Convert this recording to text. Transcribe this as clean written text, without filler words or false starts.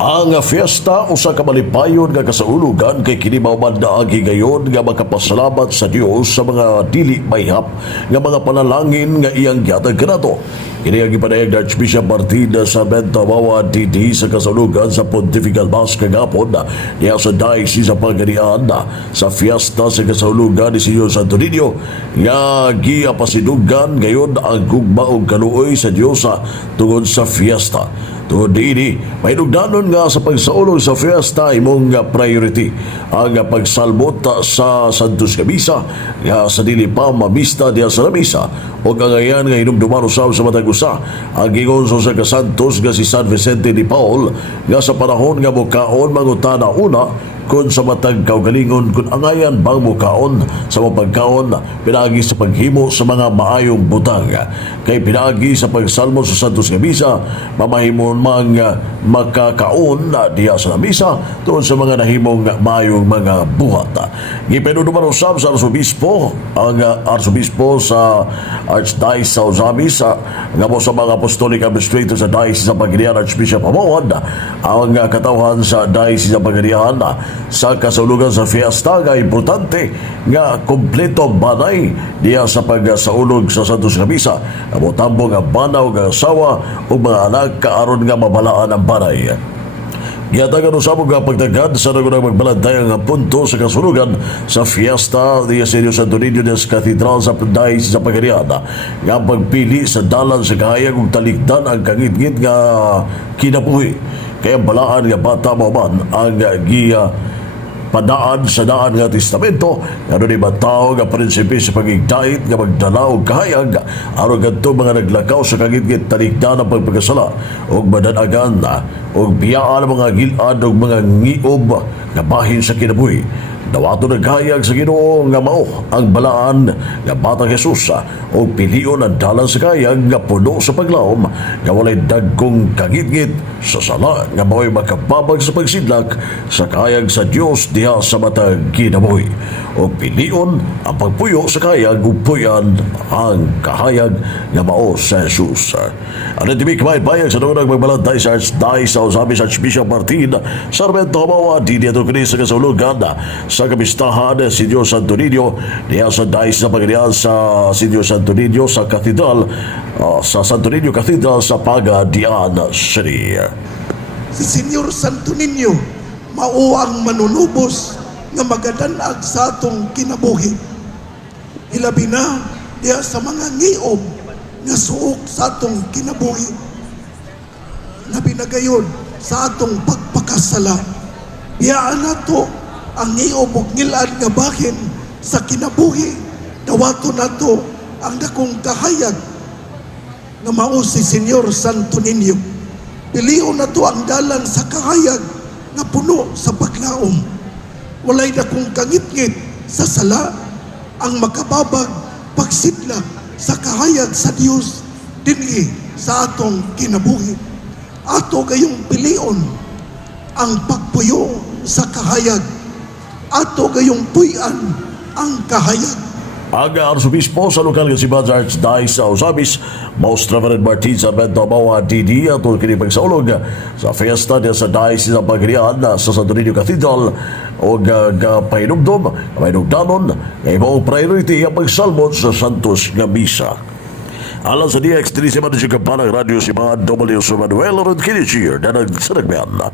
Ang fiesta usa ka malipayon nga kasaulugan kay kini mao man daagi gayon nga makapasalamat sa Dios sa mga dili mayhap nga mga panalangin nga iyang gihatag kanato. Kini ang gipadayag ni Archbishop Martin sa Bentawawa DD sa kasaulugan sa Pontifical Mass kagapon diya sa Diocese sa Pagadian sa fiesta sa kasaulugan ni Senyor Santo Niño nga giapasidugan gayon ang gugma og kaluoy sa Dios tungod sa fiesta. Tungod ini, may nugdanon nga sa pagsaulog sa fiesta imong priority ang pagsalmot sa Santos nga Misa nga sa dili pa mabista diya sa Lamesa o kangayan nga hinumduman usab sa matag usa ang gingon sa Santos nga si San Vicente de Paul nga sa panahon nga mukaon mangutana una kung sa matag kaugalingon kung angayan bang mukaon sa mapagkaon pinagi sa paghimo sa mga maayong butang kay pinagi sa pagsalmo sa Santos nga Misa mamahimon mang makakaon diya sa misa tungod sa mga nahimong maayong mga buhat. Gipinuduman usab sa Arsobispo ang Arsobispo sa Archdiocese sa Ozamis nga mo sa mga Apostolic Administrator sa Diocese sa Pagadian Archbishop Himuong ang katawhan sa Diocese sa Pagadian sa kasaulugan sa fiesta nga importante nga kompleto banay diya sa pagsaulog sa Santos nga Misa amo tambo nga banaw nga asawa ug mga anak kaaron nga mabalaan ang banay. Giyatagan usab nga pagtagad sa nagunang magbalantay ang punto sa kasulugan sa fiesta diya sa Senyor Santo Niño des Cathedral sa Diocese sa Pagadian nga pagpili sa dalan sa kahayag ug talikdan ang kangitngit nga kinabuhi kaya balaan nga bata mo man ang padaan sa daan nga testamento nga doon ibataw nga prinsipe sa pagigdait nga magdala og kahayag aron kadto mga naglakaw sa kangitngit talikdan ang pagpagkasala og madanagan og biyaan mga gilad og mga ngiob nga bahin sa kinabuhi. Dawato naghayag sa Ginoo nga mao ang balaan nga Batang Jesus o pilion ang dalan sa kayag nga puno sa paglaom nga walay dagkong kangitngit sa sala nga mao'y makababag sa pagsidlak sa kayag sa Dios diha sa matag kinabuhi o pilion ang pagpuyo sa kayag ug puyan ang kahayag nga mao sa Jesus. Ano tibi kamaybayag sa nunang magbalantay sa Archdiocese sa Ozamis Archbishop Martin sa Bentawawa di dito kini sa kasaulugan sa kapistahan si Senyor Santo Niño diya sa Diocese sa Pagadian sa Senyor Santo Niño sa Katedral sa Santo Niño Cathedral sa Pagadian City. Si Senyor Santo Niño mao ang manunubos nga magadanag sa atong kinabuhi. Ilabi na diya sa mga ngiob nga suok sa atong kinabuhi. Labi na gayon sa atong pagpakasala. Biyaan nato ang ngiob ug ngilad nga bahin sa kinabuhi. Dawato nato ang dakong kahayag nga mao si Senyor Santo Niño. Pilion nato ang dalan sa kahayag nga puno sa paglaom. Walay dakong kangitngit sa sala ang makababag pagsidla sa kahayag sa Dios dinhi sa atong kinabuhi. Ato gayong pilion ang pagpuyo sa kahayag. Ato gayong puyan ang kahayag. Ang Arsobispo sa lokal nga si Badge Archdiocese sa Ozamis, Most Reverend Martin sa Bentawawa DD at kini pagsaulog sa fiesta diya sa Diocese sa Pagadian sa Santo Niño Cathedral o pahinugdom, may nugdanon nga imong priority ang pagsalmot sa Santos nga Misa. Alang sa DX, 3 si Manuel Kampalang Radio si Manuel Manuel Rodkinichir na nagsanagbayan.